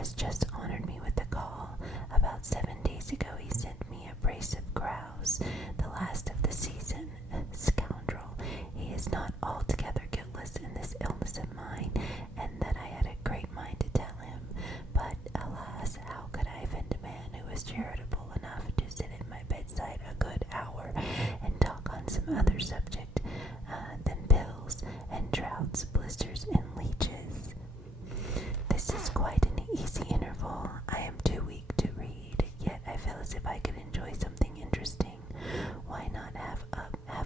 has just honored me with a call. About 7 days ago, he sent me a brace of grouse, the last of the season. Scoundrel! He is not altogether guiltless in this illness of mine, and that I had a great mind to tell him. But, alas, how could I offend a man who was charitable enough to sit at my bedside a good hour and talk on some other subject than pills and droughts, blisters, and leeches? This is quite an easy interval. I am too weak to read, yet I feel as if I could enjoy something interesting. Why not have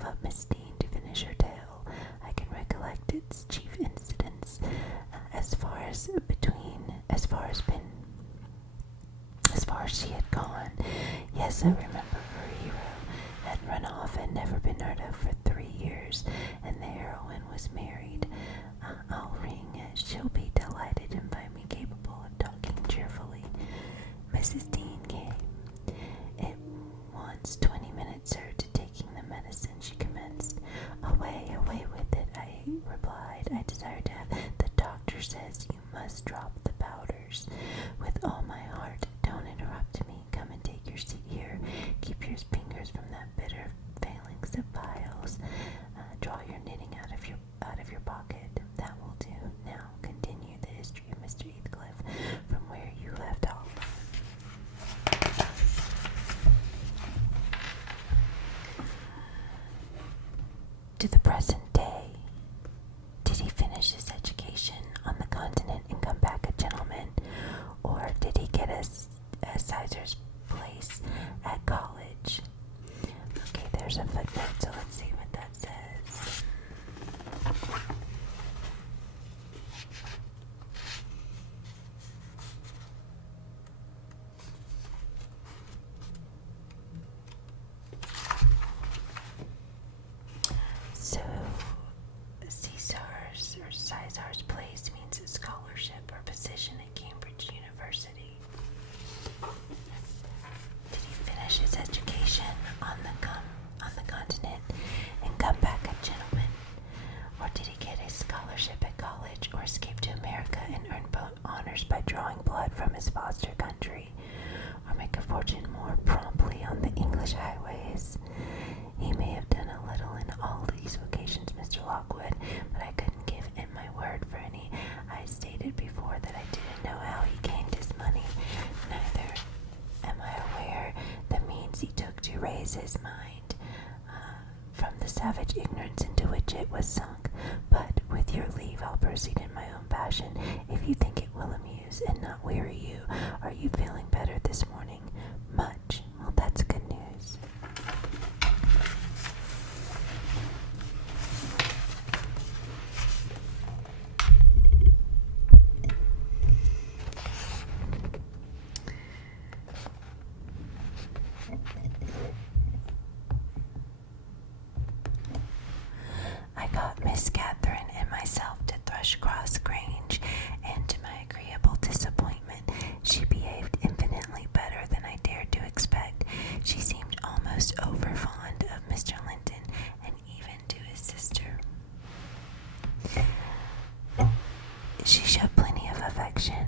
up Miss Dean to finish her tale? I can recollect its chief incidents as far as she had gone. Yes, I remember her hero had run off and never been heard of for 3 years, and the heroine was married. I'll ring. She'll be delighted and find me capable of talking cheerfully. Mrs. Dean came. It wants 20 minutes, sir, to taking the medicine, she commenced. Away with it, I replied. I desire to have. The doctor says you must drop the powders. With all my heart. Don't interrupt me. Come and take your seat here. Keep your fingers from that bitter phalanx of piles. Draw your knitting out of your pocket. That will do. Now continue the history of Mr. Heathcliff from where you left off. To the present day. Did he finish his education on the continent and come back a gentleman, or did he get a sizar's place at college? Okay, there's a footnote, so let's see what that says. So, Caesar's or Sizar's place means a scholarship or position at Cambridge University. Did he finish his education on the continent and come back a gentleman? Or did he get his scholarship at college or escape to America and earn honors by drawing blood from his foster country? Or make a fortune more promptly on the English highways? He may have done a little in all these vocations, Mr. Lockwood, but I couldn't give him my word for any. I stated before that I didn't know how he gained his money. Neither am I aware the means he took to raise his mind from the savage ignorance into which it was sunk. But with your leave, I'll proceed in my own fashion, if you think it will amuse and not weary you. Are you feeling better this morning? Much. Well, that's good news. I got Miss Catherine and myself to Thrushcross Grange, and to my agreeable disappointment, she behaved infinitely better than I dared to expect. She seemed almost over fond of Mr. Linton, and even to his sister. She showed plenty of affection.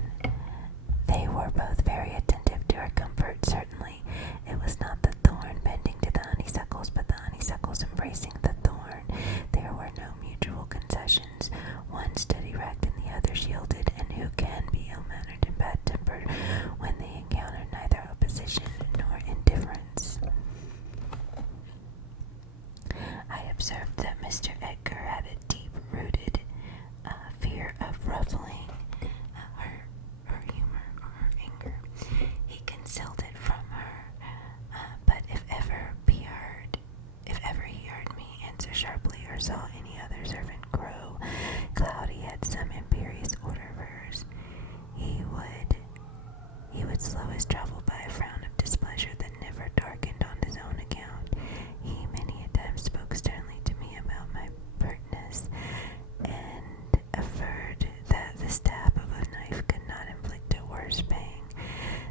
They were both very attentive to her comfort, certainly. It was not the thorn bending to the honeysuckles, but the honeysuckles embracing the thorn. There were no mutual concessions. One stood erect and the other shielded, and who can be ill-mannered and bad-tempered when they encounter neither opposition nor indifference? I observed that Mr. Edgar had a deep-rooted fear of ruffling her humor or her anger. He concealed it from her, but if ever he heard me answer sharply or saw any other servant grow cloudy at some imperious order of hers, he would slow his travel by a frown of displeasure that never darkened on his own account. He many a time spoke sternly to me about my pertness, and averred that the stab of a knife could not inflict a worse pang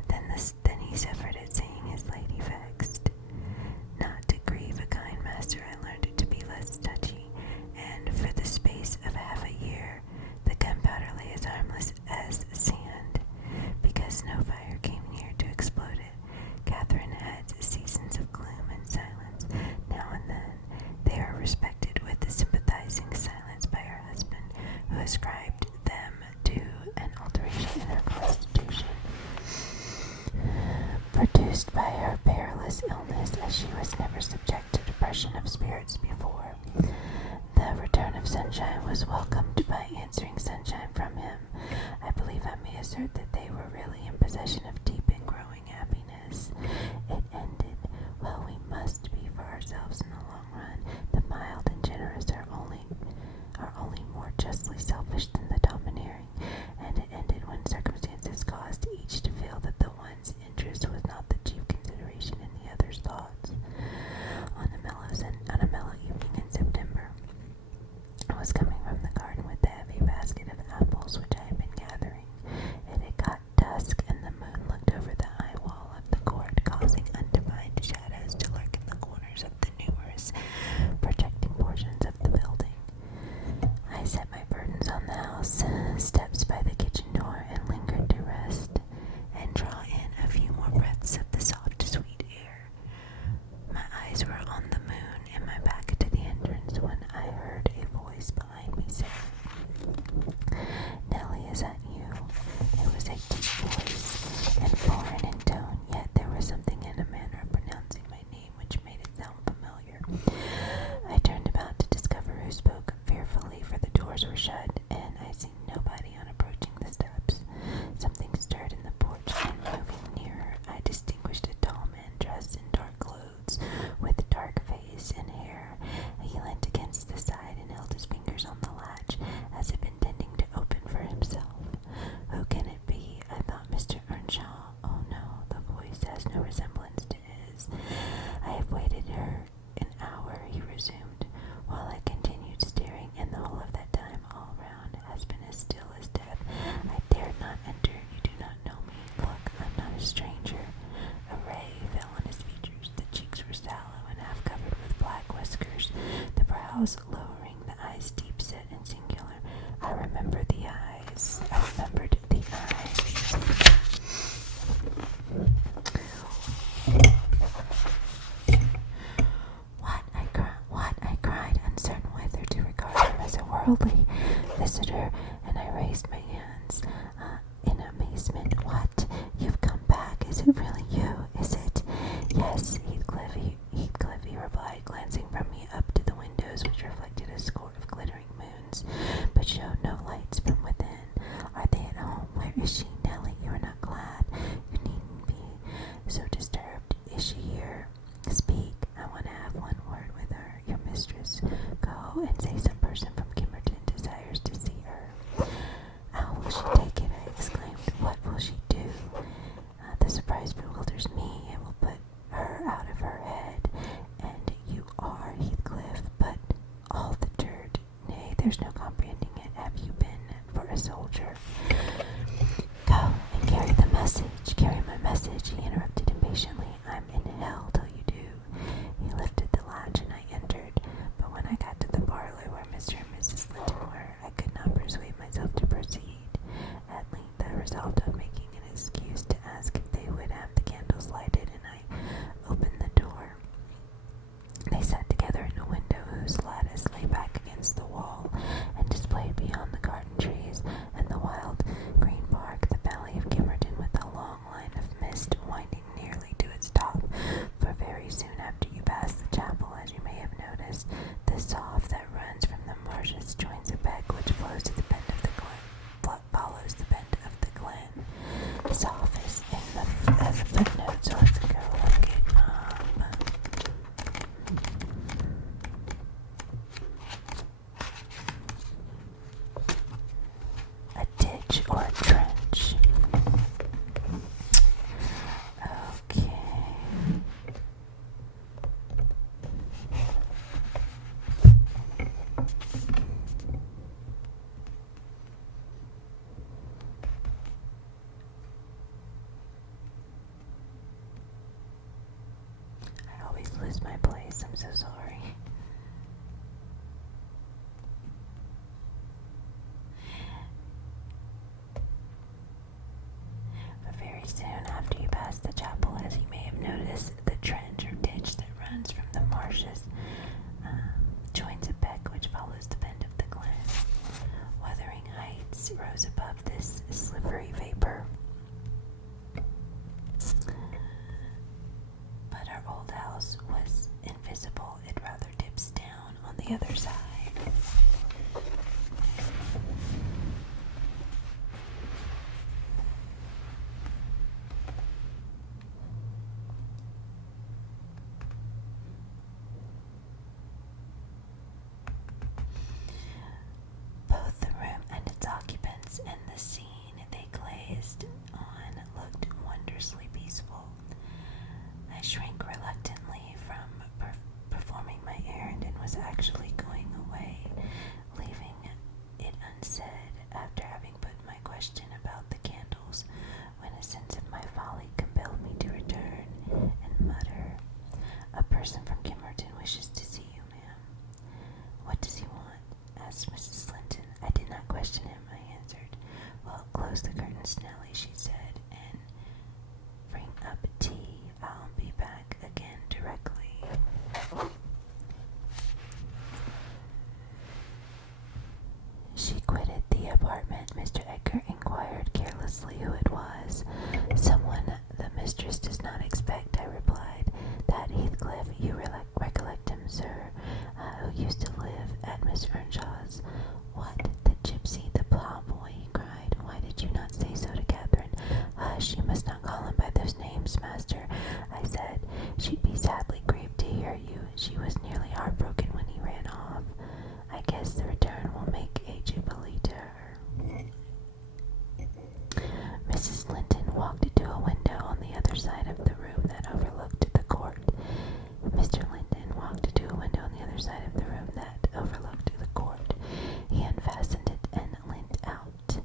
than he suffered at seeing his lady vexed. Not to grieve a kind master, I learned to be less touchy, and for the space of half a year, the gunpowder lay as harmless as sand, induced by her perilous illness, as she was never subject to depression of spirits before. The return of sunshine was welcomed by answering sunshine from him. I believe I may assert that they were really in possession of deep and growing happiness. It ended, well, we must be for ourselves in the long run. The mild and generous are only more justly selfish than the domineering, and it ended when circumstances caused each to feel that the one's interest was not the chief consideration in the other's thoughts. On a mellow evening in September, I was coming from the garden with a heavy basket of apples which I had been gathering. It had got dusk, and the moon looked over the high wall of the court, causing undefined shadows to lurk in the corners of the numerous projecting portions of the building. I set my burdens on the house steps by the kitchen door and lingered to rest and draw in a few more breaths of the soft, sweet air. My eyes were on the moon and my back to the entrance when I heard a voice behind me say, "Nellie, is that you?" It was a deep voice and foreign in tone, yet there was something in a manner of pronouncing my name which made it sound familiar. I turned about to discover who spoke fearfully, for the doors were shut, and I seen nobody on approaching the steps. Something stirred in the porch, and moving nearer, I distinguished a tall man dressed in dark clothes, with dark face and hair. He leant against the side and held his fingers on the latch, as if intending to open for himself. Who can it be? I thought. Mr. Earnshaw. Oh no, the voice has no resemblance to his. I have waited her an hour, he resumed, while I continued staring, and the whole of that time all round has been as still as death. I dared not enter. You do not know me. Look, I'm not a stranger. A ray fell on his features. The cheeks were sallow and half covered with black whiskers, the brows lowering, the eyes deep set and singular. I remembered the eyes. What? I cried, uncertain whether to regard him as a worldly visitor, and I raised my hands in amazement. What? You've come back? Is it really you? Is it? Yes, Heathcliff, he replied, glancing from me up to the windows, which reflected a score of glittering moons, but showed no lights from within. Are they at home? Where is she? Nellie, you are not glad. You needn't be so disturbed. Is she here? Speak. I want to have one word with her. Your mistress. Go and say some person from Kimmerton desires to see her. How will she take it? I exclaimed. What will she do? The surprise bewilders me. It will put her out of her head. And you are Heathcliff, but all the dirt. Nay, there's no comprehending it. Have you been for a soldier? Go and carry the message. Carry my message, he interrupted impatiently. I'm in hell till you do. He lifted the latch and I entered, but when I got to the parlor where Mr. and Mrs. Linton were, I could not persuade myself to proceed. At length I resolved on making an excuse to ask if they would have the candles lighted, and I opened the door. They sat together in a window whose lattice lay back against the wall, and displayed beyond the garden trees and the wild green park the valley of Kimmerton, with a long line of mist winding nearly to its top. For very soon after you pass the chapel, as you may have noticed, the Soft that runs from the marshes joins a beck which flows to the bend of the glen, follows the bend of the glen. Soft is as a footnote, so let's go look it up. A ditch or a trench. Okay. I always lose my place. I'm so sorry. But very soon after you pass the chapel, as you may have noticed, the trench or ditch that runs from the marshes joins a beck which follows the bend of the glen. Wuthering Heights rose above this slippery vapor. the other side. Both the room and its occupants and the scene they glazed on looked wondrously peaceful. I shrank reluctantly from performing my errand and was actually going away, leaving it unsaid after having put my question about the candles, when a sense of my folly compelled me to return and mutter, "A person from Kimmerton wishes to see you, ma'am." "What does he want?" asked Mrs. Linton. I did not question him, I answered. "Well, close the curtains, Nellie," she said, "and bring up tea. I'll be back again directly." She quitted the apartment. Mr. Edgar inquired carelessly who it was. "Someone the mistress does not expect," I replied. "That Heathcliff, you recollect him, sir, who used to live at Miss Earnshaw's." "What, the gypsy, the ploughboy?" he cried. "Why did you not say so to Catherine?" "Hush, you must not call him by those names, master," I said. "She'd be sadly grieved to hear you. She was nearly heartbroken when he ran off. I guess the return will make a jubilee to her." Mrs. Linton walked to a window on the other side of the room that overlooked the court. Mr. Linton walked to a window on the other side of the room that overlooked the court. He unfastened it and leant out.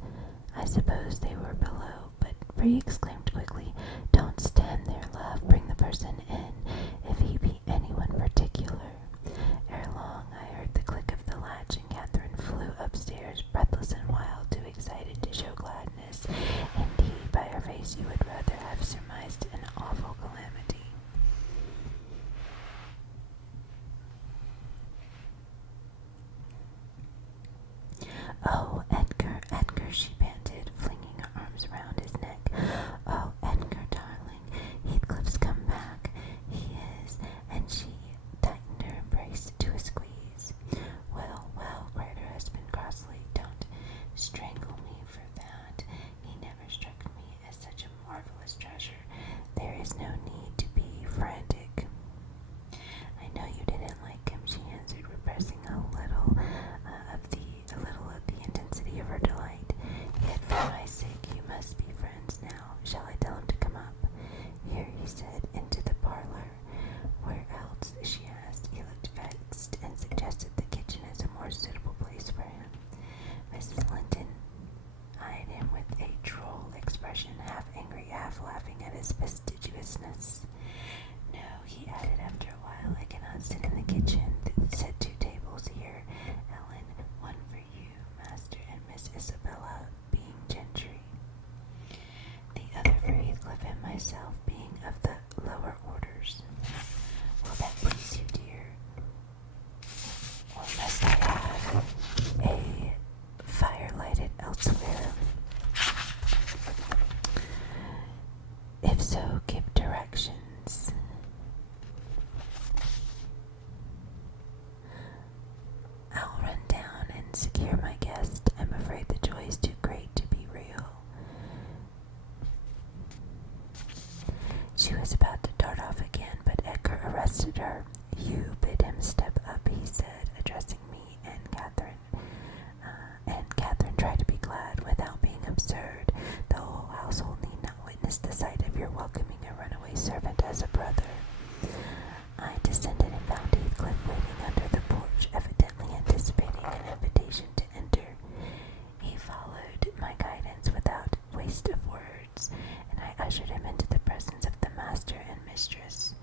I suppose they were below, but Bree exclaimed quickly, "Don't stand there, love. Bring the person in, if he be anyone particular." Ere long I heard the click of the latch, and Catherine flew upstairs, breathless and wild, too excited to show gladness. Indeed, by her face you would rather have surmised an awful calamity. "Oh, Edgar, Edgar," she panted, flinging her arms round his neck. "Oh, Edgar, darling, Heathcliff's come back. He is," and she tightened her embrace to a squeeze. "Well, well," cried her husband crossly, "don't strangle me for that. He never struck me as such a marvelous treasure. There is no need to be frantic." "I know you didn't like him," she answered, repressing a little of the intensity of her delight. "Yet for my sake you must be friends now. Shall I tell him to come up?" "Here," he said, "into the parlor." "Where else?" she asked. He looked vexed and suggested the kitchen as a more suitable place for him. Mrs. Linton eyed him with a droll expression, half angry, half laughing at his fastidiousness. "No," he added after a while, "I cannot sit in the kitchen. Set 2 tables here, Ellen, one for you, master, and Miss Isabella, being gentry, the other for Heathcliff and myself, being of the lower orders. Will that please you, dear? Or must I have a fire lighted elsewhere? If so, give directions." "I'll run down and secure my guest. I'm afraid the joy is too great to be real." She was about to dart off again, but Edgar arrested her. "You bid him step up," he said, addressing me and Catherine. And Catherine tried to be glad without being absurd. "The whole household need not witness the sight of your welcoming a runaway servant as a brother." I descended and found Heathcliff waiting under the porch, evidently anticipating an invitation to enter. He followed my guidance without waste of words, and I ushered him into the presence of the master and mistress,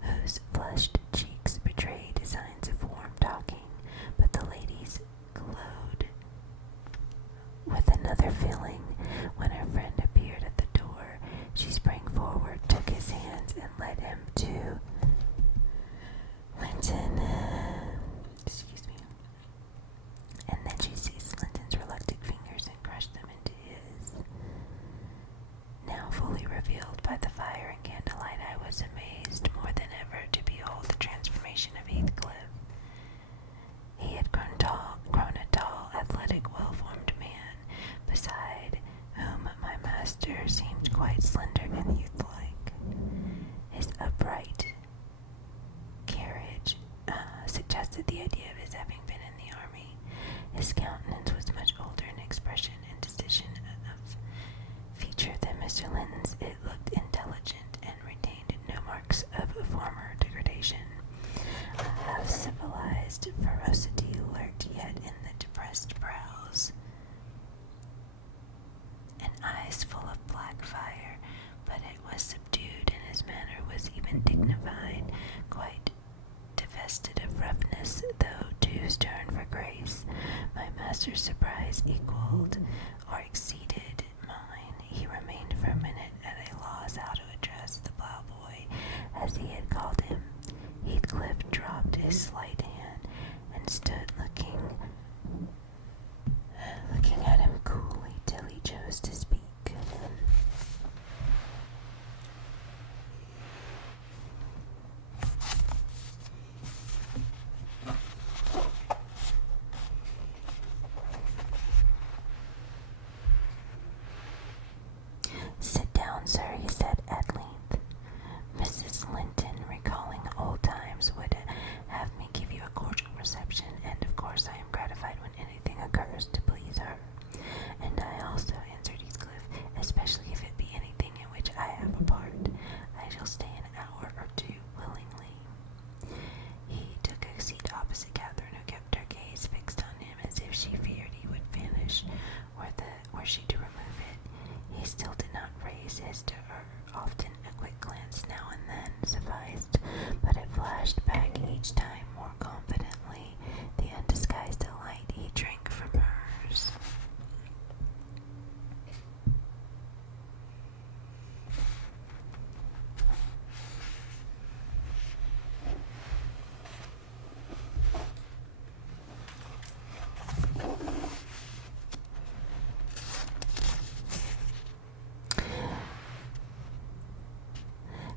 whose flushed cheeks betrayed signs of warm talking, but the ladies glowed with another feeling when her friend appeared at the door. She sprang forward, took his hands, and led him to Linton. Excuse me. And then she seized Linton's reluctant fingers and crushed them into his. Now fully revealed by the fire and candlelight, I was amazed more than ever to behold the transformation of Heathcliff. master seemed quite slender and youth-like. His upright carriage suggested the idea of his having been in the army. His countenance was much older in expression and decision of feature than Mr. Linton's. It looked intelligent and retained no marks of former degradation. A half-civilized ferocity lurked yet in the depressed brows and eyes full of black fire, but it was subdued, and his manner was even dignified, quite divested of roughness, though too stern for grace. My master's surprise equaled or exceeded mine. He remained for a minute at a loss how to address the ploughboy, as he had called him. Heathcliff dropped his slight hand and stood looking at him coolly till he chose to speak. "Sit down, sir," he said at length. "Mrs. Linton, recalling old times, would have me give you a cordial reception, and of course I am gratified when anything occurs to please her." "And I also," answered Heathcliff, "especially if it be anything in which I have a part. I shall stay an hour or two willingly." He took a seat opposite Catherine, who kept her gaze fixed on him as if she feared he would vanish were she to remove it. He still did not raise his to her. Often a quick glance now and then sufficed, but it flashed back each time more confidently the undisguised delight he drank from hers.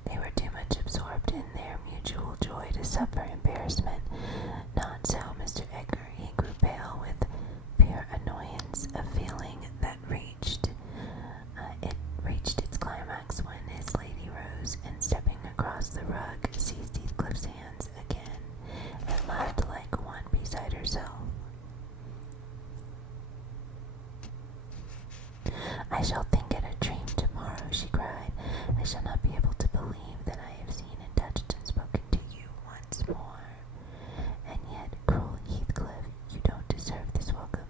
They were too much absorbed in their mutual joy to suffer embarrassment. Not so Mr. Edgar. He grew pale with pure annoyance, a feeling that reached its climax when his lady rose and, stepping across the rug, seized Heathcliff's hands again and laughed like one beside herself. "I shall think it a dream tomorrow," she cried. "I shall not be able to believe that I have seen and touched and spoken to you once more. And yet, cruel Heathcliff, you don't deserve this welcome.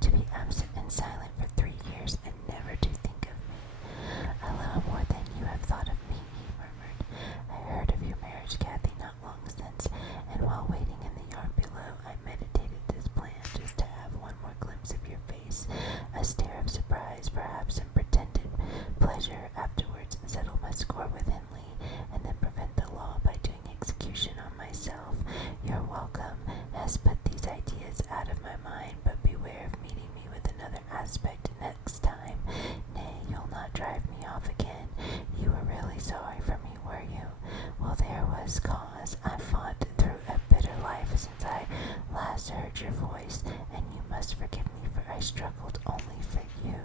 To be absent and silent for 3 years and never to think of me. A little more than you have thought of me," he murmured. "I heard of your marriage, Cathy, not long since, and while waiting in the yard below, I meditated this plan, just to have one more glimpse of your face, a stare of surprise, perhaps, and pretended pleasure, afterwards settle my score with Henley, and then prevent the law by doing execution on myself. Your welcome has put these ideas out of my mind, but beware of meeting me with another aspect next time. Nay, you'll not drive me off again. You were really sorry for me, were you? Well, there was cause. I fought through a bitter life since I last heard your voice, and you must forgive me, for I struggled only for you.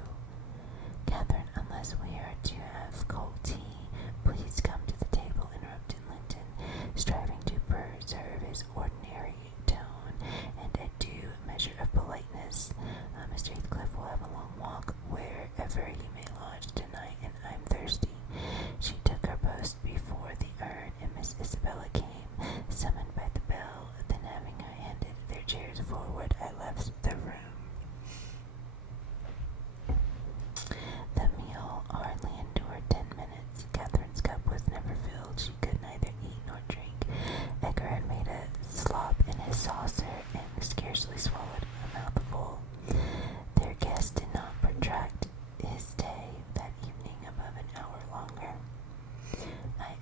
Catherine, unless we are to have cold tea, please come to the table," interrupted Linton, striving to preserve his ordinary tone and a due measure of politeness. "Mr. Heathcliff will have a long walk wherever he may lodge tonight, and I'm thirsty." She took her post before the urn, and Miss Isabella came, summoned by the bell. Then, having handed their chairs forward, I left the room. The meal hardly endured 10 minutes. Catherine's cup was never filled. She could neither eat nor drink. Edgar had made a slop in his saucer and scarcely swallowed a mouthful. Their guest did not protract his stay that evening above an hour longer. I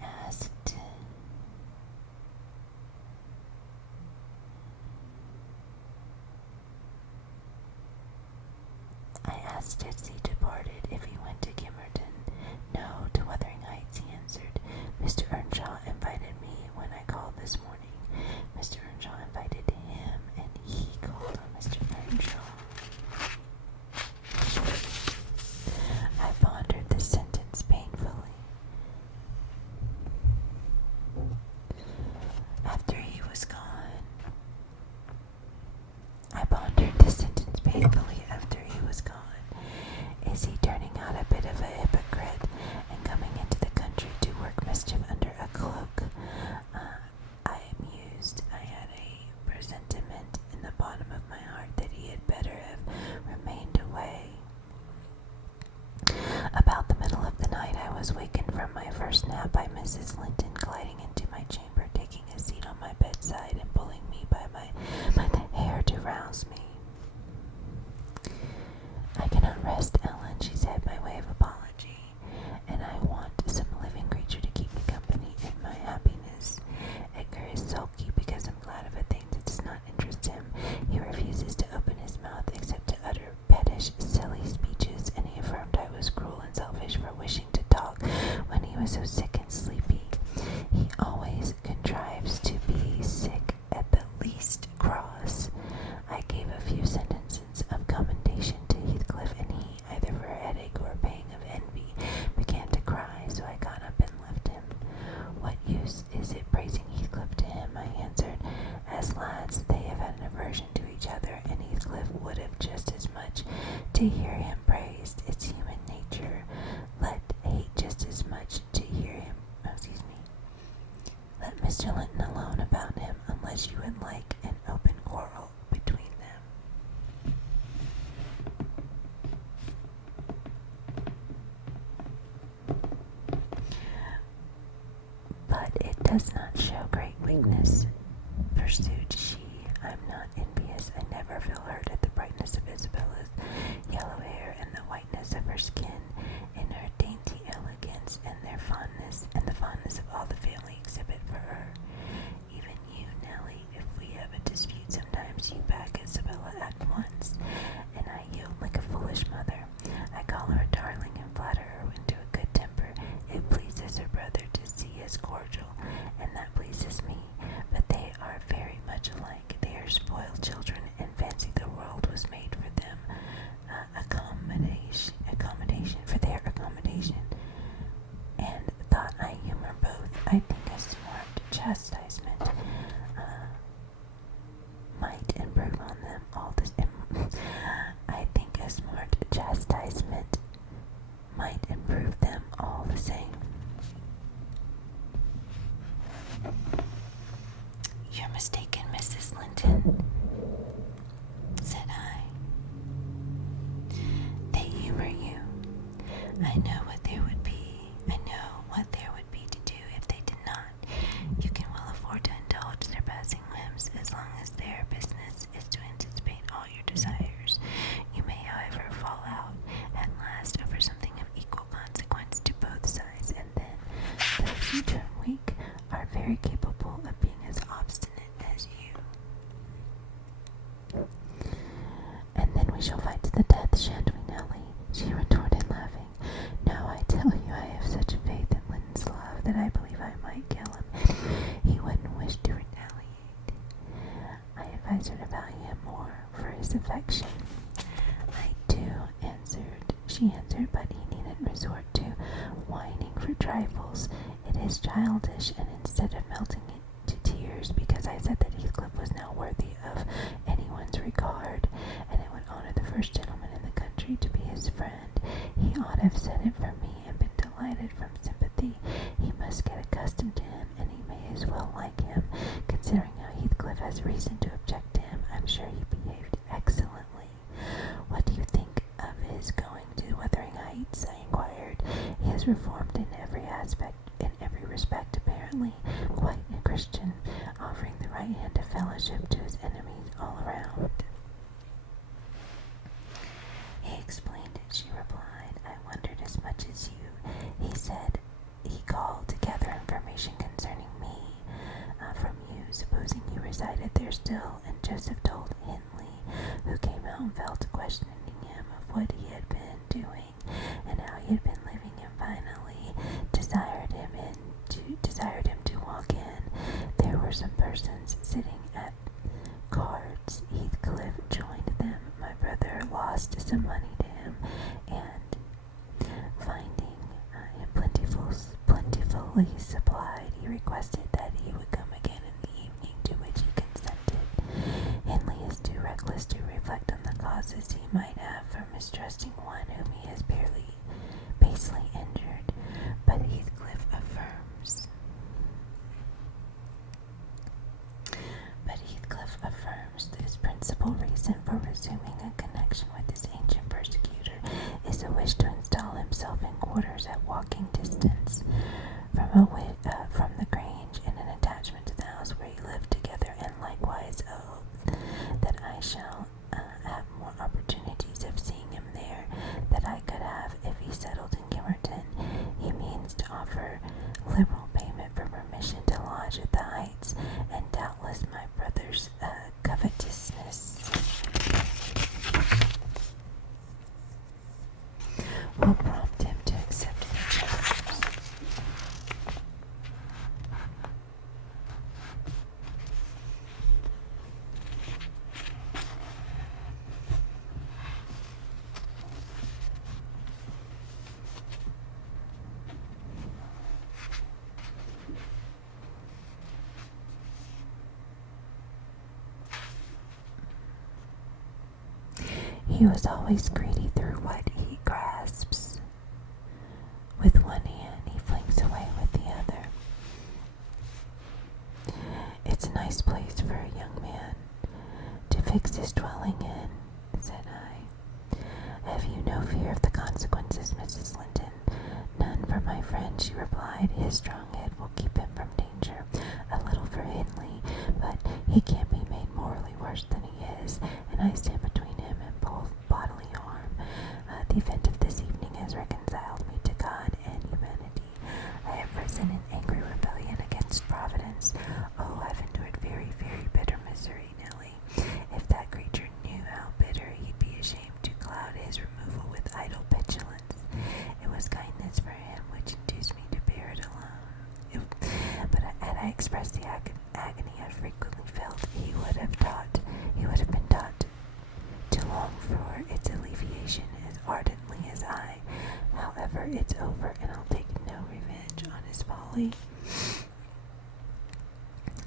asked as he departed if he went to Gimmerton. "No, to Wuthering Heights," he answered. "Mr. Earnshaw invited me when I called this morning." Mr. Earnshaw invited him, and he called on Mr. Earnshaw. I pondered the to hear him praised. It's human nature. Let hate just as much to hear him. Let Mr. Linton alone about him unless you would like an open quarrel between them. But it does not show great weakness, pursued she. I'm not envious. I never feel hurt at the brightness of Isabella's yellow hair and the whiteness of her skin, in her dainty elegance, and the fondness of all the family exhibit for her. Even you, Nellie, if we have a dispute, sometimes you back Isabella at once, and I yield like a foolish mother. I call her a darling and flatter her into a good temper. It pleases her brother to see us cordial, and that pleases me. But they are very much alike. They are spoiled children, and fancy the world was made for them. Accommodation for their accommodation. And thought I humor both. I think a smart chastisement might improve on them all the same. I think a smart chastisement might improve them all the same. You're mistaken, Mrs. Linton, said I. They humor you. I know what there would be to do if they did not. You can well afford to indulge their passing whims as long as their business is to anticipate all your desires. You may, however, fall out at last over something of equal consequence to both sides, and then those who turn weak are very capable of being as obstinate as you. And then we shall fight to the death, shan't we, Nellie? She retorted, laughing. No, I tell you, I have such faith in Linton's love that I believe I might kill him. He wouldn't wish to retaliate. I advised her to value him more for his affection. I do, she answered, but he needn't resort to whining for trifles. It is childish, and instead of melting into tears because I said that Heathcliff was now worthy of anyone's regard, and it would honor the first gentleman in the country to be his friend, he ought to have said it for me and been delighted from sympathy. He must get accustomed to him, and he may as well like him, considering how Heathcliff has reason to object to him. I'm sure he behaved excellently. What do you think of his going to Wuthering Heights? I inquired. He has reformed in every respect, apparently, quite a Christian, offering the right hand of fellowship to his enemies all around. He explained it, she replied. I wondered as much as you. He said he called to gather information concerning me from you, supposing you resided there still, and Joseph told Hindley, who came out and fell to questioning him of what he had been doing and how he had been living, and finally desired him to walk in. There were some persons sitting at cards. Heathcliff joined them. My brother lost some money to him, and finding him plentifully supplied, he requested that he would come again in the evening, to which he consented. Hindley is too reckless to reflect on the causes he might have for mistrusting one whom he has basely injured, but Heathcliff affirms his principal reason for resuming a connection with his ancient persecutor is a wish to install himself in quarters at walking distance from the Grange, and an attachment to the house where he lived together, and likewise a hope that I shall have more opportunities of seeing him there than I could have if he settled in Gimmerton. He means to offer liberal payment for permission to lodge at the Heights, and doubtless my brother's covetousness will prompt him to accept the terms. He was always greedy calling in," said I. "Have you no fear of the consequences, Mrs. Linton?" "None for my friend," she replied. "His strong head will keep him from danger. A little for Hindley, but he can't be made morally worse than he is, and I stand between him and bodily harm. The event of this evening has reconciled me to God and humanity. I have risen in angry rebellion against Providence. Oh, I've endured very, very bitter misery, Nellie. If that creature knew how bitter, he'd be ashamed to cloud his removal with idle petulance. It was kindness for him which induced me to bear it alone. But had I expressed the agony I frequently felt, he would have been taught to long for its alleviation as ardently as I. However, it's over, and I'll take no revenge on his folly.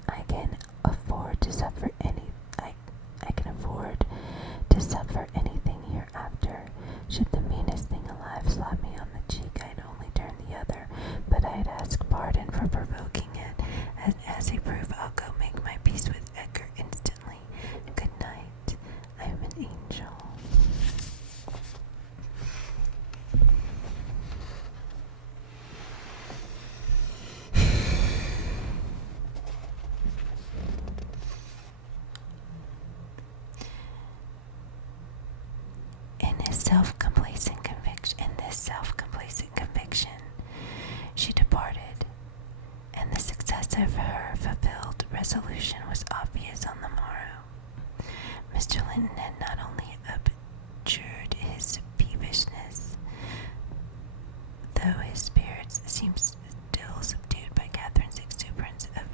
I can afford to suffer anything hereafter. Should the meanest thing alive slap me on the cheek, I'd only turn the other, but I'd ask pardon for provoking it. As a proof, I'll go make my peace with Edgar instantly. Good night. I am an angel." In this self-complacent conviction, she departed, and the success of her fulfilled resolution was obvious on the morrow. Mr. Linton had not only abjured his peevishness, though his spirits seemed still subdued by Catherine's exuberance of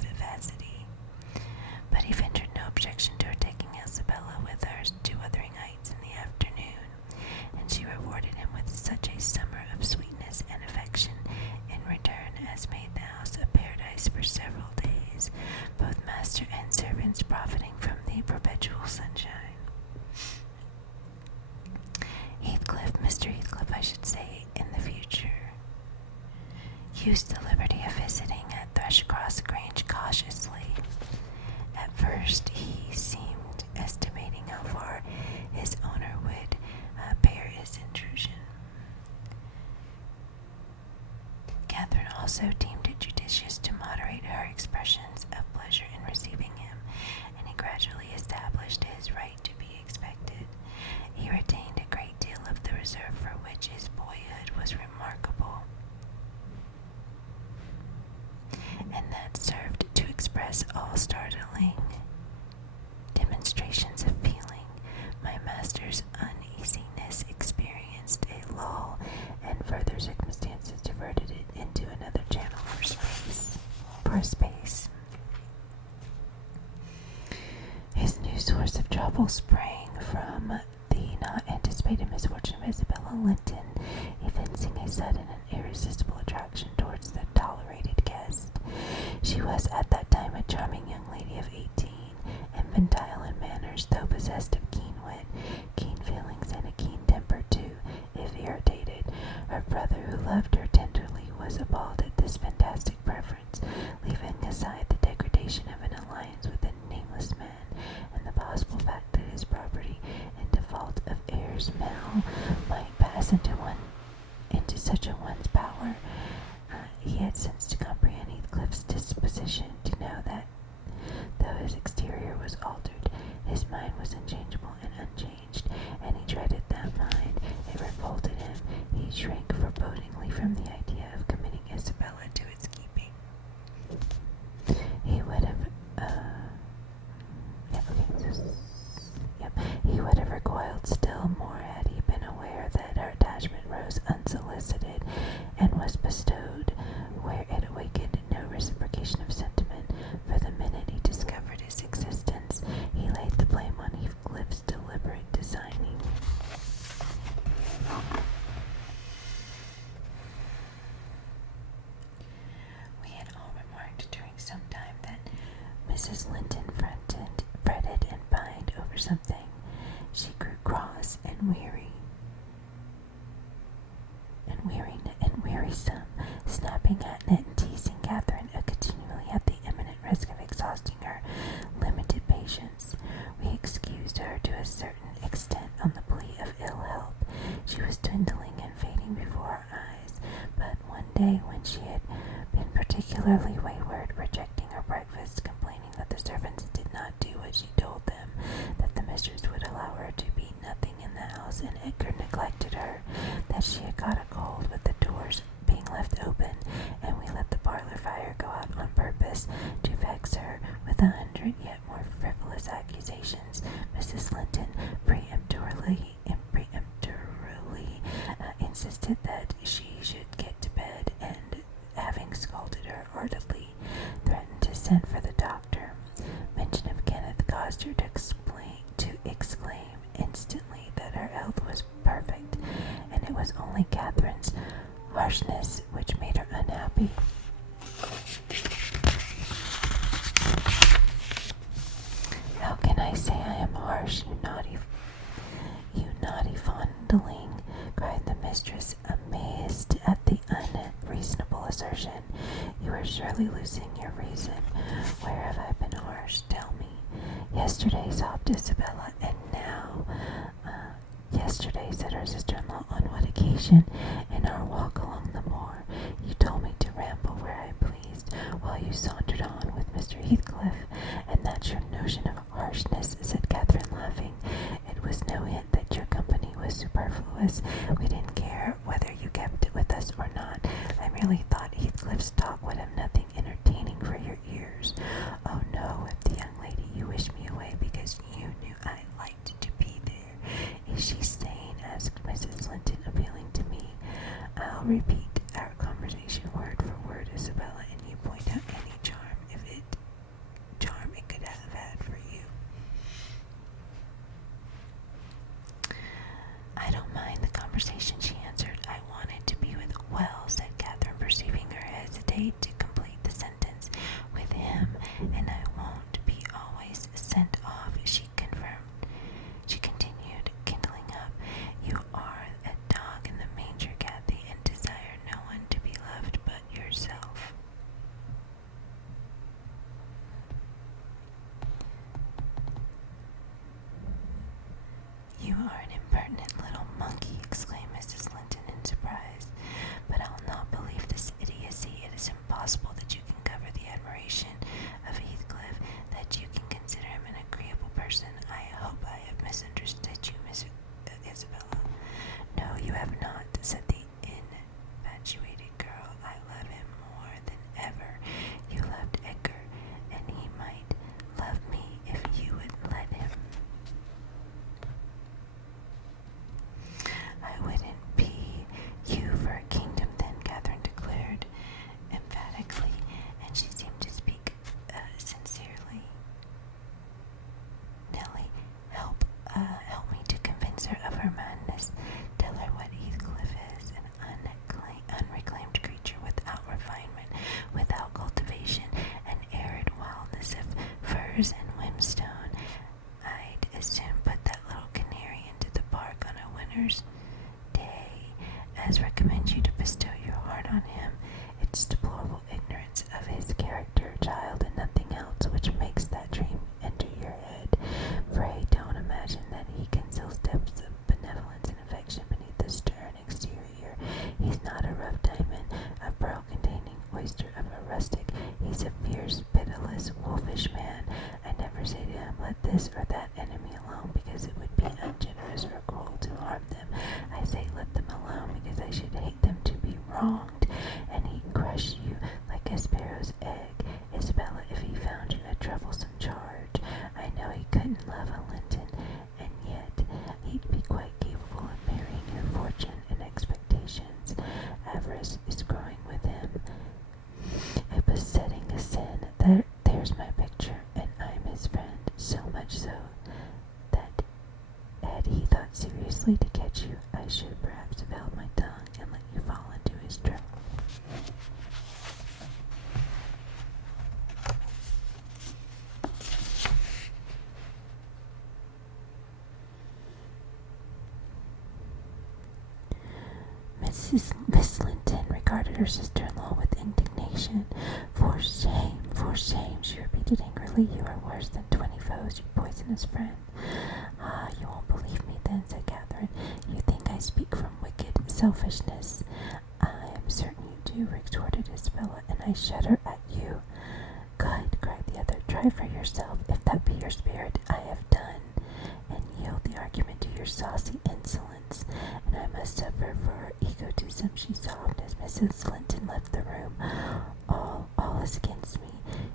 vivacity, but he ventured no objection to her taking Isabella with her to Wuthering Heights in the afternoon, and she rewarded him with such a summer of sweetness and affection in return as made the house a paradise for several days, both master and servants profiting from the perpetual sunshine. Mr. Heathcliff, I should say, in the future, used the liberty of visiting at Thrushcross Grange cautiously. At first, he seemed estimating how far his owner would bear his intrusion. Catherine also deemed it judicious to moderate her expressions of pleasure in receiving him, and he gradually established his right to be expected. He retained a great deal of the reserve for which his boyhood was remarkable, and that served to express all startling demonstrations of feeling. My master's uneasiness experienced a lull, and further circumstances diverted it into another channel for a space. His new source of trouble sprang from the not anticipated misfortune of Isabella Linton, evincing a sudden and irresistible attraction towards the tolerated guest. She was at that time a charming young lady of 18, infantile in manners, though possessed of keen wit, keen feelings, and a keen temper too, if irritated. Her brother, who loved her tenderly, was appalled at this fantastic preference, leaving aside the degradation of an alliance with a nameless man, and the possible fact that his property, in default of heirs male, might pass into such a one's power. He had sense to comprehend Heathcliff's disposition, to know that, though his exterior was altered, his mind was unchangeable and unchanged, and he dreaded that mind. It revolted him. He shrank forebodingly from the idea of committing Isabella to its keeping. He would have, he would have recoiled still more had he been aware that her attachment rose unsolicited and was bestowed where it awakened no reciprocation of sentiment. For the minute he discovered his existence, he laid the blame on Heathcliff's deliberate designing. We had all remarked during some time that Mrs. Linton fretted and pined over something. She grew cross and wearisome, snapping at Ned and teasing Catherine continually at the imminent risk of exhausting her limited patience. We excused her day when she had been particularly wayward, rejecting her breakfast, complaining that the servants did not do what she told them, that the mistress would allow her to be nothing in the house, and Edgar neglected her, that she had got a cold with the doors being left open, and we let the parlor fire go out on purpose to vex her with 100 yet more frivolous accusations. Mrs. Linton peremptorily insisted that she should get to bed, and, having scolded her heartily, threatened to send for the doctor. Mention of Kenneth caused her to exclaim instantly that her health was perfect, and it was only Catherine's harshness which made her unhappy. How can I say I am harsh, you naughty fondling, cried the mistress, amazed at the unreasonable assertion. You are surely losing your reason. Where have I been harsh? Tell me. Yesterday, sobbed Isabella, and now, yesterday, said her sister-in-law. On what occasion? In our walk along the moor. You told me to ramble where I pleased, while you sauntered on with Mr. Heathcliff, and that's your notion of harshness, said Catherine, laughing. It was no hint that your company was superfluous. We didn't care whether you kept it with us or not. I merely thought Heathcliff's talk would have nothing entertaining for your ears. Oh no, wept the young lady, you wished me away because you knew I liked to be there. Is she sane? Asked Mrs. Linton, appealing to me. I'll repeat our conversation word for word, Isabella, and you point out any charm it could have had for you. I don't mind the conversation, she answered. I wanted to be with said Catherine, perceiving her hesitate to complete the sentence. With him, and I won't be always sent off, she confirmed. She continued, kindling up. You are a dog in the manger, Cathy, and desire no one to be loved but yourself. You are an impertinent little monkey, exclaimed Mrs. Linton in surprise. But I'll not believe this idiocy. It is impossible that you can cover the admiration of Heathcliff, that you can consider him an agreeable person. I hope I have misunderstood you, Miss Isabella. No, you have not, said the infatuated girl. I love him more than ever. You loved Edgar, and he might love me if you would let him. I wouldn't be you for a kingdom then, Catherine declared emphatically, and she seemed to speak sincerely. Nellie, help me to convince her of her madness. Tell her what Heathcliff is, an unreclaimed creature without refinement, without cultivation, an arid wildness of furs and whinstone. I'd as soon put that little canary into the park on a winter's day as recommend you to bestow your heart on him. It's deplorable ignorance of his character, child, and nothing else, which makes that dream enter your head. Pray don't imagine that he conceals depths of benevolence and affection beneath the stern exterior. He's not a rough diamond, a pearl-containing oyster of a rustic. He's a fierce, pitiless, wolfish man. I never say to him, let this or that enemy alone, because it would be ungenerous or cruel to harm them. I say, let them alone, because I should hate them to be wronged, and he'd crush you like a sparrow's egg. Isabella, if he found you a troublesome charge, I know he couldn't love a Linton, and yet he'd be quite capable of marrying your fortune and expectations. Avarice is growing with him, a besetting sin. There's my picture, and I'm his friend, so much so that had he thought seriously to catch you, I should perhaps have held my tongue and let you fall into his trap. Miss Linton regarded her sister-in-law with indignation. For shame, she repeated angrily. You are worse than 20 foes, you poisonous friend. Ah, you won't believe me then, said Catherine. You think I speak from wicked selfishness. I am certain you do. you, retorted Isabella, and I shudder at you. Good, cried the other. Try for yourself, if that be your spirit. I have done, and yield the argument to your saucy insolence, and I must suffer for her egotism, she sobbed as Mrs. Linton left the room. All is against me.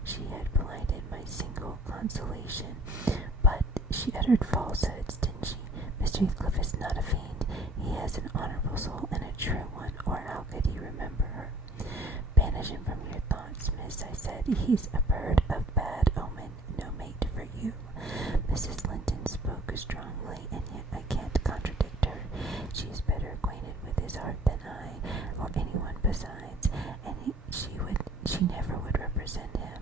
She had blighted my single consolation. But she uttered falsehoods, didn't she? Mr. Heathcliff is not a fiend. He has an honorable soul and a true one, or how could he remember her? Banish him from your thoughts, miss, I said. He's a bird of bad omen, no mate for you. Mrs. Linton spoke strongly, and yet I can't contradict her. She is better acquainted with his heart than I, or anyone besides, and she never would represent him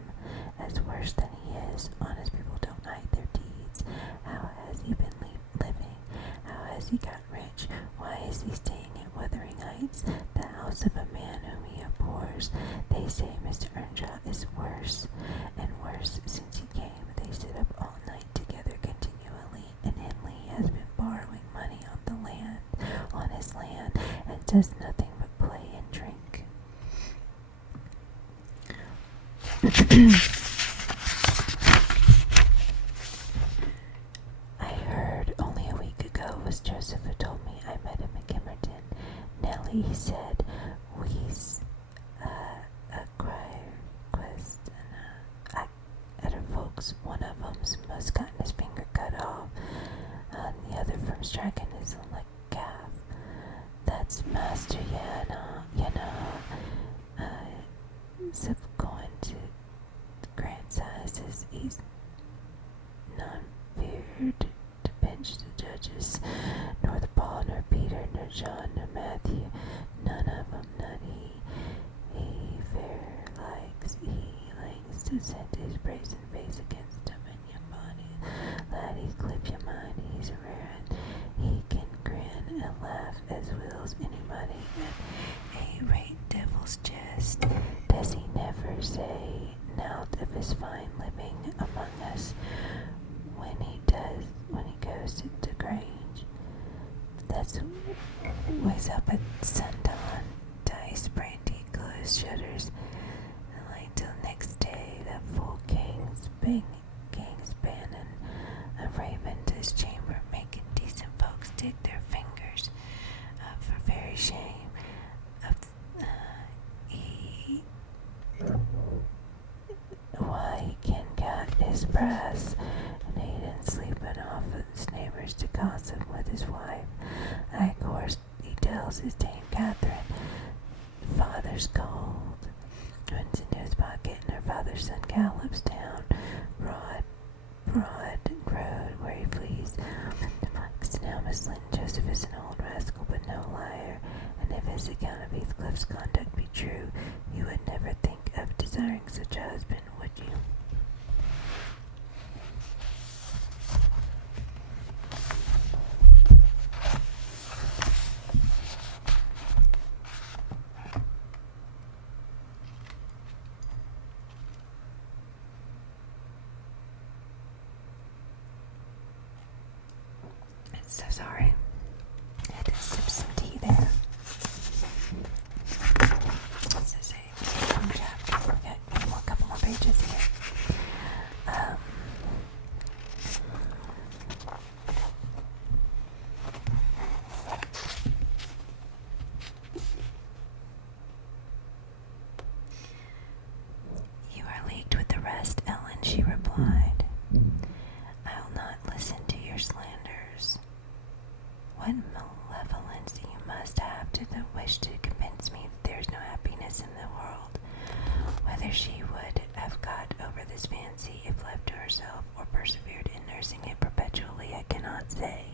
as worse than he is. Honest people don't hide their deeds. How has he been living? How has he got rich? Why is he staying at Wuthering Heights, the house of a man whom he abhors? They say Mr. Earnshaw is worse and worse since he came. They sit up all night together continually, and Henley has been borrowing money on his land, and does nothing but play and drink. I heard only a week ago, was Joseph who told me. I met him at Kimmerton. Nellie, he said, we's a crier quest, and at her folks, one of 'em's most gotten his finger cut off, and the other from striking his leg calf. That's master, so going to grand sizes, he's none feared to pinch the judges, nor the Paul, nor Peter, nor John, nor Matthew, none of 'em, not he. He fair likes, he likes to set his brazen face against 'em in your body. Laddie, clip your mind, he's a rare un. He can grin and laugh as wills anybody at a rate devil's jest. Does he never say nought of his fine living among us when he goes to the Grange? That's ways up at sundown, dice, brandy, closed shutters, and like till next day that full king's bannon of Raven to his chamber, making decent folks dig their fingers for very shame of why he can got his brass, and he didn't sleeping off of his neighbors to gossip with his wife. Of course, he tells his Dame Catherine, father's cold, runs into his pocket, and her father's son gallops down broad road where he flees. Now, Miss Linton, Joseph is an old rascal, but no liar, and if his account of Heathcliff's conduct be true, you would never think of desiring such a husband, would you? So sorry. I had to sip some tea there. This is a long chapter. We got a couple more pages here. You are leagued with the rest, Ellen, she replied. I'll not listen to your slanders. What malevolence you must have to the wish to convince me that there is no happiness in the world. Whether she would have got over this fancy if left to herself, or persevered in nursing it perpetually, I cannot say.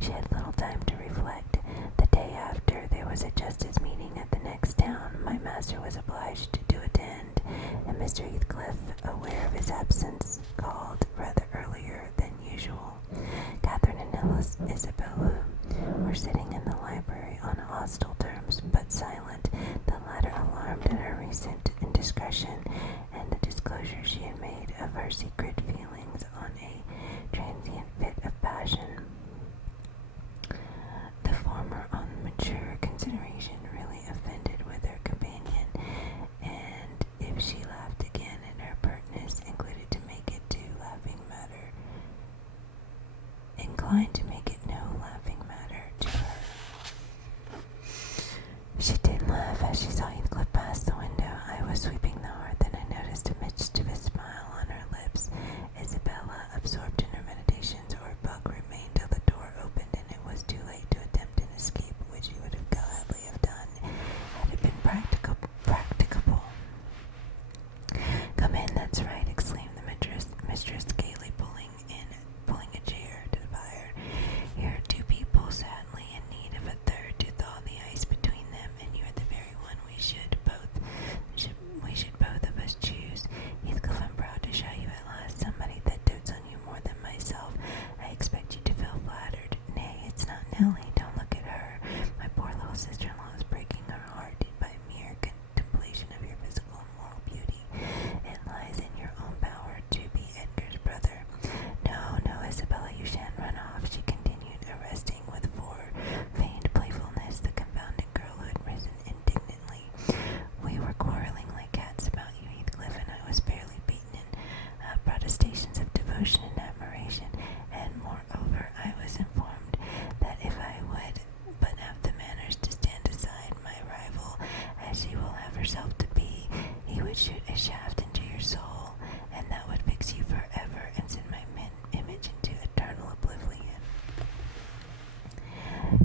She had little time to reflect. The day after, there was a justice meeting at the next town. My master was obliged to attend, and Mr. Heathcliff, aware of his absence, called rather earlier than usual. Catherine and Isabella were sitting in the library on hostile terms, but silent, the latter alarmed at her recent indiscretion and the disclosure she had made of her secret feelings on a transient fit of passion. The former, on mature consideration, really offended with her companion, herself to be, he would shoot a shaft into your soul, and that would fix you forever and send my image into eternal oblivion.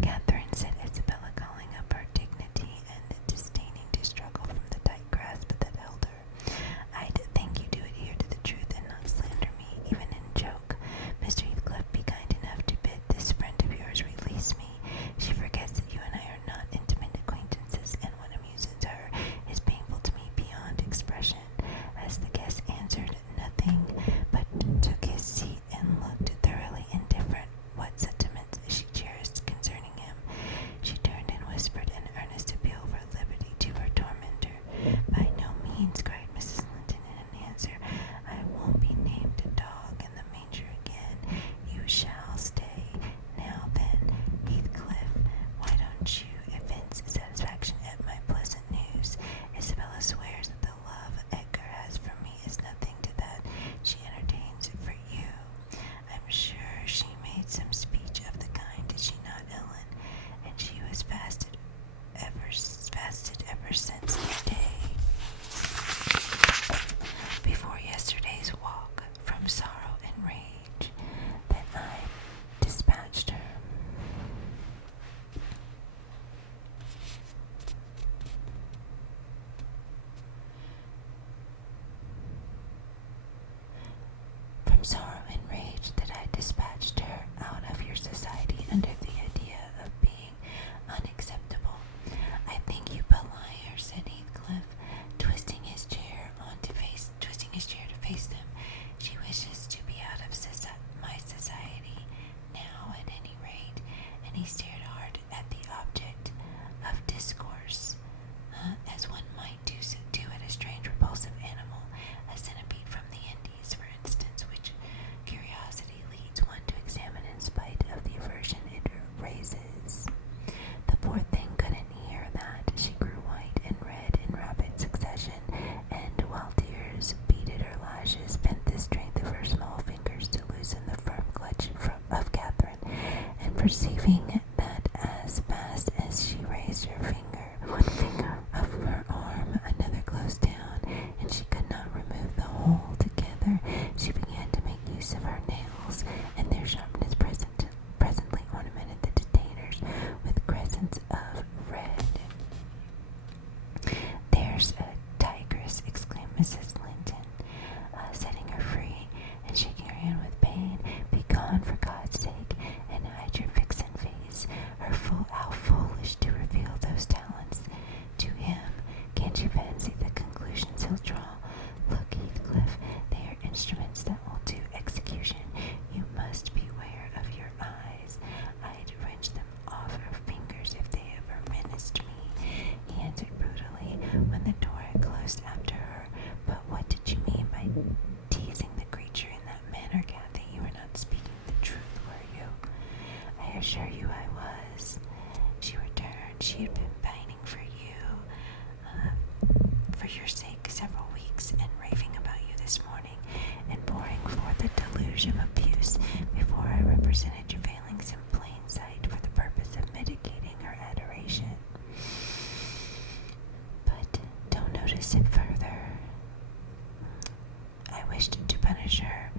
Catherine, said Isabella, calling up her dignity and disdaining to struggle from the tight grasp that held her. I'd think you do adhere to the truth and not slander me, even in joke. Mr. Heathcliff, be kind enough to bid this friend of yours release me. She forgets that you and I are not intimate acquaintances, and what amuses her is painful to me beyond expression. As the guest answered nothing, but took his seat and looked thoroughly indifferent what sentiments she cherished concerning him, she turned and whispered an earnest appeal for liberty to her tormentor. By no means, cried Mrs. Linton in an answer. I won't be named a dog in the manger again. You shall stay. Now then, Heathcliff, why don't you evince satisfaction at my pleasant news? Isabella swears that the love Edgar has for me is nothing to that she entertains for you. I'm sure she made some speech of the kind, did she not, Ellen? And she was fasted ever since the day before yesterday's walk, from sorrow and rage, that I dispatched her. From sorrow and rage that I dispatched her out of your society under the idea of being unacceptable. I think you belie her, said Heathcliff, twisting his chair to face them. She wishes to be out of my society now, at any rate. And he stared hard at the object of discourse, as one might do at a strange, repulsive animal, a centipede from the Indies, for instance, which curiosity leads one to examine in spite of the aversion it raises. The poor thing couldn't hear that. She grew white and red in rapid succession, and while tears beaded her lashes, bent the strength of her small fingers to loosen the firm clutch of Catherine, and perceiving that as fast as she raised her finger, one finger of her arm, another closed down, and she could not remove the whole together, she began to make use of her nails, and their sharpness presently ornamented the detainers with crescents of red. There's a tigress, exclaimed Mrs. Linton, setting her free and shaking her hand with pain. Be gone, for God's sake, and hide your vixen face. How foolish to reveal those talents to him. Can't you fancy the conclusions he'll draw? Look, Heathcliff, they are instruments that will do execution. You must beware of your eyes. I'd wrench them off her fingers if they ever menaced me, he answered brutally, when the door had closed after her. But what did you mean by teasing the creature in that manner, Cathy? You were not speaking the truth, were you? I assure you I was. She returned. She had been pining for your sake several weeks, and raving about you this morning, and pouring forth a deluge of abuse before I represented your failings in plain sight for the purpose of mitigating her adoration. But don't notice it further. I wished to punish her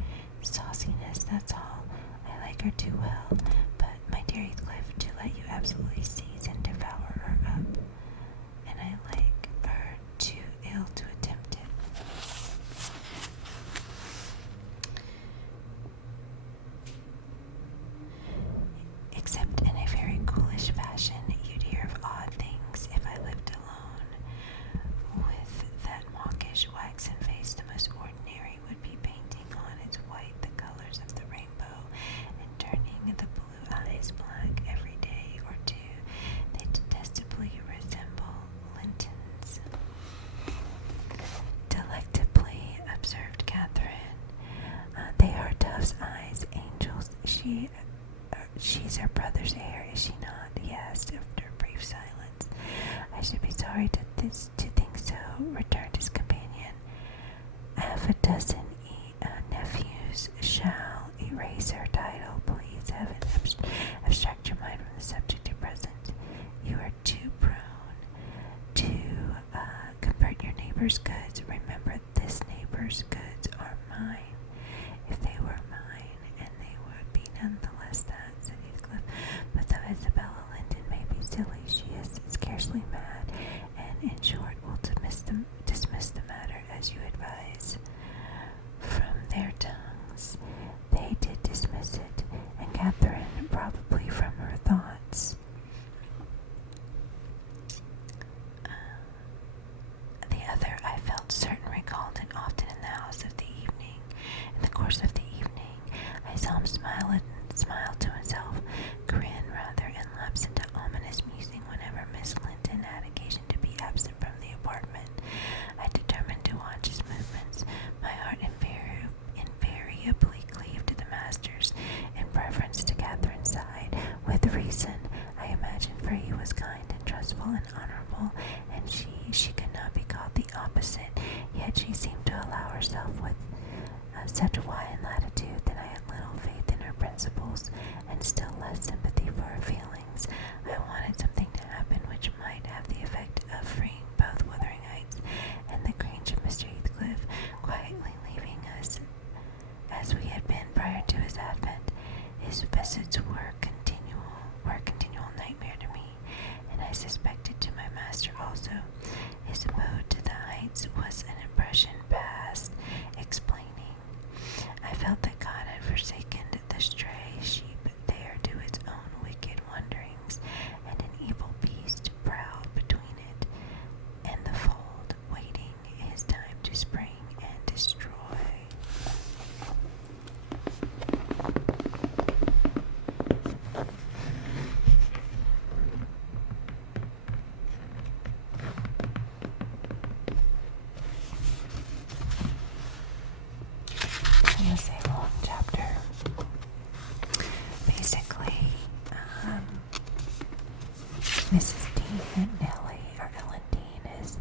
sauciness, that's all. I like her too well, but, my dear Heathcliff, to let you absolutely seize and devour her up, and I like her too ill to attempt it. Except in a very ghoulish fashion, you'd hear of odd things if I lived alone. With that mawkish, waxen face, the most ordinary would be painting on its white the colors of the rainbow, and turning the blue eyes black every day or two. They detestably resemble Linton's. Delectably, observed Catherine. They are Dove's eyes, angels. She's her brother's heir, is she not? He asked after a brief silence. I should be sorry to think so, returned his companion. Half a dozen nephews shall erase her title. Please heaven, abstract your mind from the subject at present. You are too prone to neighbor's goods. Remember, this neighbor's goods are mine. If they were mine, and they would be nonetheless that, said Heathcliff. But though Isabella Linton may be silly, she is scarcely mad, and in short will dismiss the matter as you advise. From their tongues they did dismiss it, and Catherine probably from her thoughts. The other, I felt certain, recalled it often in the house of the evening. In the course of the evening, I saw him smile to himself, grin rather, and lapse into ominous musing whenever Miss Linton had occasion to be absent from the apartment. I determined to watch his movements. My heart invariably cleaved to the master's, in preference to Catherine's side, with reason, I imagined, for he was kind and trustful and honorable, and she could not be called the opposite, yet she seemed to allow herself with such a wide latitude that I had little faith in her principles, and still less sympathy for her feelings. I wanted something to happen which might have the effect of freeing both Wuthering Heights and the Grange of Mr. Heathcliff, quietly leaving us as we had been prior to his advent. His visits were a continual nightmare to me, and I suspected to my master also. His abode to the Heights was an impression past explaining. I felt that God had forsaken the stray sheep there to its own wicked wanderings, and an evil beast prowled between it and the fold, waiting his time to spring and destroy. This is a long chapter. Basically, Mrs. Dean, Ellen Dean, is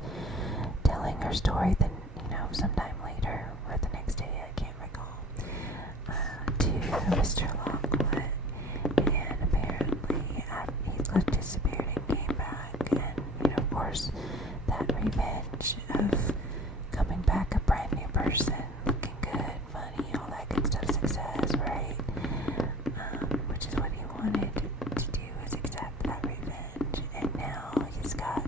telling her story. Then, sometime later or the next day, I can't recall, to Mr. Lockwood, and apparently Heathcliff disappeared and came back, and of course, that revenge of coming back a brand new person, looking good, money, all that good stuff, success, right? Which is what he wanted to do, is exact that revenge. And now he's got,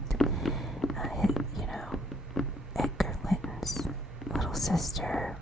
Edgar Linton's little sister